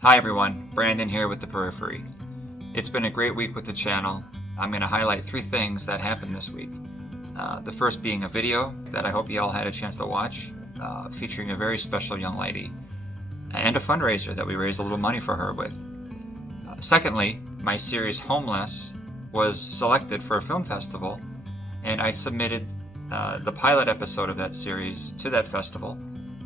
Hi everyone, Brandon here with The Periphery. It's been a great week with the channel. I'm going to highlight 3 things that happened this week. The first being a video that I hope you all had a chance to watch, featuring a very special young lady, and a fundraiser that we raised a little money for her with. Secondly, my series Homeless was selected for a film festival, and I submitted the pilot episode of that series to that festival,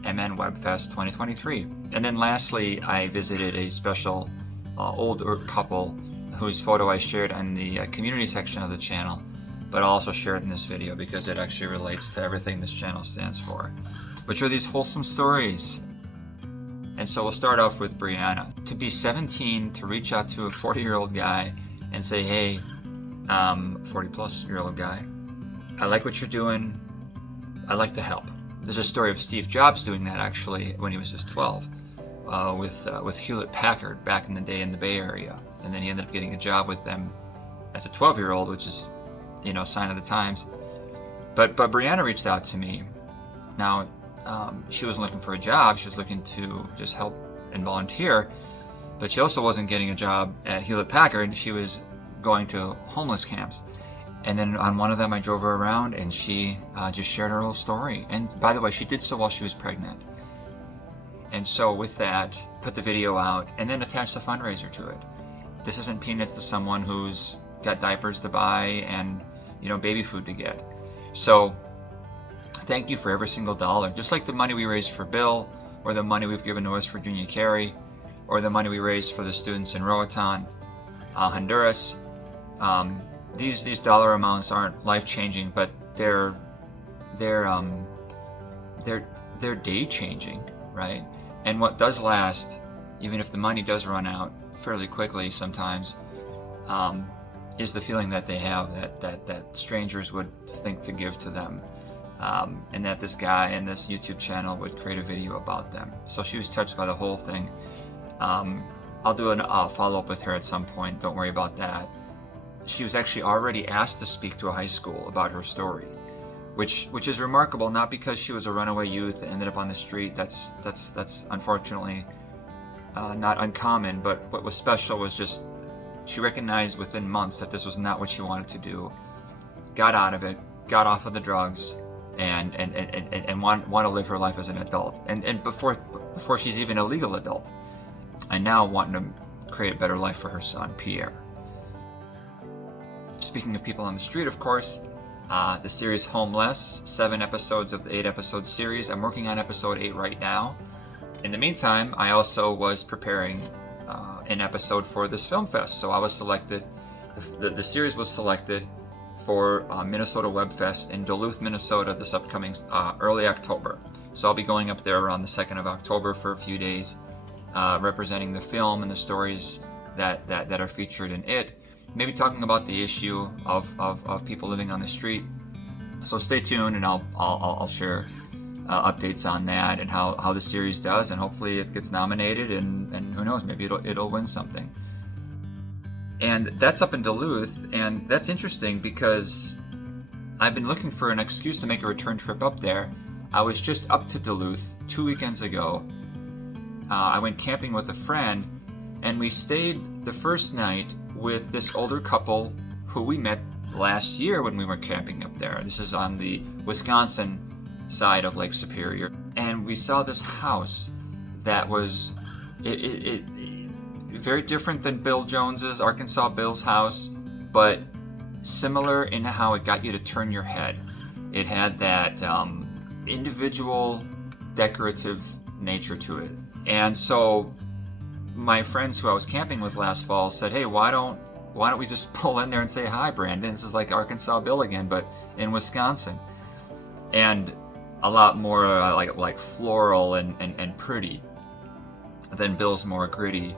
MN Webfest 2023. And then lastly, I visited a special older couple whose photo I shared in the community section of the channel, but also shared in this video because it actually relates to everything this channel stands for, which are these wholesome stories. And so we'll start off with Brianna. To be 17, to reach out to a 40-year-old guy and say, hey, 40-plus-year-old guy, I like what you're doing, I'd like to help. There's a story of Steve Jobs doing that actually when he was just 12 with Hewlett-Packard back in the day in the Bay Area, and then he ended up getting a job with them as a 12-year-old, which is, a sign of the times. But Brianna reached out to me. Now, she wasn't looking for a job; she was looking to just help and volunteer. But she also wasn't getting a job at Hewlett-Packard. She was going to homeless camps. And then on one of them, I drove her around, and she just shared her whole story. And by the way, she did so while she was pregnant. And so with that, put the video out, and then attached a fundraiser to it. This isn't peanuts to someone who's got diapers to buy and, baby food to get. So thank you for every single dollar. Just like the money we raised for Bill, or the money we've given to West Virginia Carry, or the money we raised for the students in Roatan, Honduras. These dollar amounts aren't life-changing, but they're day-changing, right? And what does last, even if the money does run out fairly quickly sometimes, is the feeling that they have that strangers would think to give to them, and that this guy and this YouTube channel would create a video about them. So she was touched by the whole thing. I'll do a follow-up with her at some point. Don't worry about that. She was actually already asked to speak to a high school about her story, which is remarkable, not because she was a runaway youth that ended up on the street. That's unfortunately not uncommon, but what was special was just she recognized within months that this was not what she wanted to do, got out of it, got off of the drugs, and want to live her life as an adult, and before she's even a legal adult, and now wanting to create a better life for her son, Pierre. Speaking of people on the street, of course, the series Homeless, 7 episodes of the 8-episode series. I'm working on episode 8 right now. In the meantime, I also was preparing an episode for this film fest. So I was selected, the series was selected for Minnesota Web Fest in Duluth, Minnesota this upcoming early October. So I'll be going up there around the 2nd of October for a few days, representing the film and the stories that are featured in it. Maybe talking about the issue of people living on the street. So stay tuned, and I'll share updates on that and how the series does, and hopefully it gets nominated, and who knows, maybe it'll win something. And that's up in Duluth, and that's interesting because I've been looking for an excuse to make a return trip up there. I was just up to Duluth 2 weekends ago. I went camping with a friend, and we stayed the first night with this older couple who we met last year when we were camping up there. This is on the Wisconsin side of Lake Superior. And we saw this house that was very different than Bill Jones's, Arkansas Bill's house, but similar in how it got you to turn your head. It had that individual decorative nature to it. And so my friends who I was camping with last fall said, hey, why don't we just pull in there and say hi, Brandon? This is like Arkansas Bill again, but in Wisconsin. And a lot more like floral and pretty than Bill's more gritty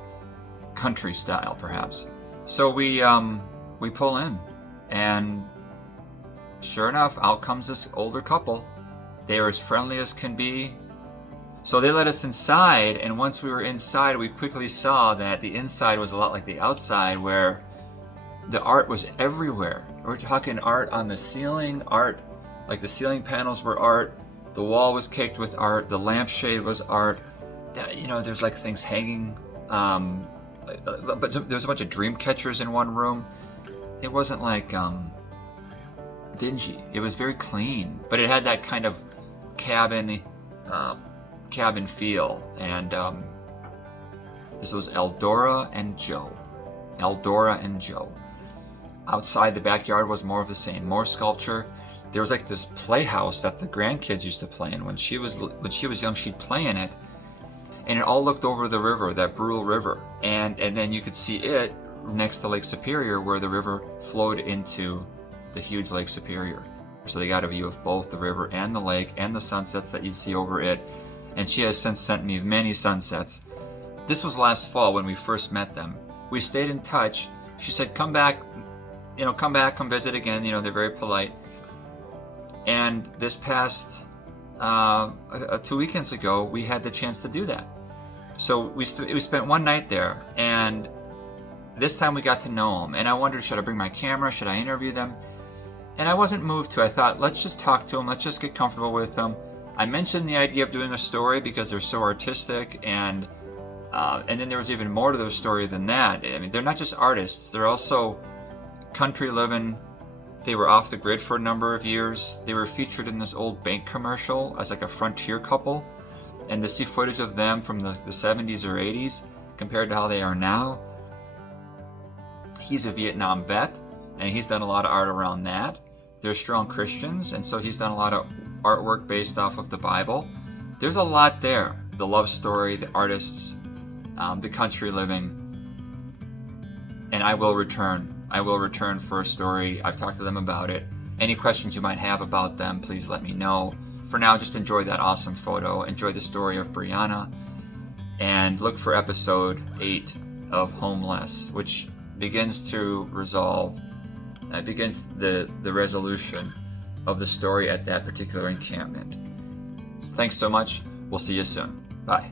country style, perhaps. So we pull in, and sure enough, out comes this older couple. They are as friendly as can be. So they let us inside, and once we were inside, we quickly saw that the inside was a lot like the outside, where the art was everywhere. We're talking art on the ceiling, art, like the ceiling panels were art, the wall was caked with art, the lampshade was art. You know, there's like things hanging But there's a bunch of dream catchers in one room. It wasn't like dingy. It was very clean, but it had that kind of cabin feel. And this was Eldora and Joe. Eldora and Joe. Outside, the backyard was more of the same, more sculpture. There was like this playhouse that the grandkids used to play in. When she was young, she'd play in it, and it all looked over the river, that Brule River, and then you could see it next to Lake Superior, where the river flowed into the huge Lake Superior. So they got a view of both the river and the lake and the sunsets that you see over it. And she has since sent me many sunsets. This was last fall when we first met them. We stayed in touch. She said, come back, come visit again. They're very polite. And this past 2 weekends ago, we had the chance to do that. So we spent one night there, and this time we got to know them. And I wondered, should I bring my camera? Should I interview them? And I wasn't moved to. I thought, let's just talk to them. Let's just get comfortable with them. I mentioned the idea of doing a story because they're so artistic, and then there was even more to their story than that. I mean, they're not just artists. They're also country living. They were off the grid for a number of years. They were featured in this old bank commercial as like a frontier couple. And to see footage of them from the 70s or 80s compared to how they are now. He's a Vietnam vet, and he's done a lot of art around that. They're strong Christians, and so he's done a lot of artwork based off of the Bible. There's a lot there. The love story, the artists, the country living. And I will return. I will return for a story. I've talked to them about it. Any questions you might have about them, please let me know. For now, just enjoy that awesome photo. Enjoy the story of Brianna. And look for episode 8 of Homeless, which begins to resolve, begins the resolution of the story at that particular encampment. Thanks so much. We'll see you soon. Bye.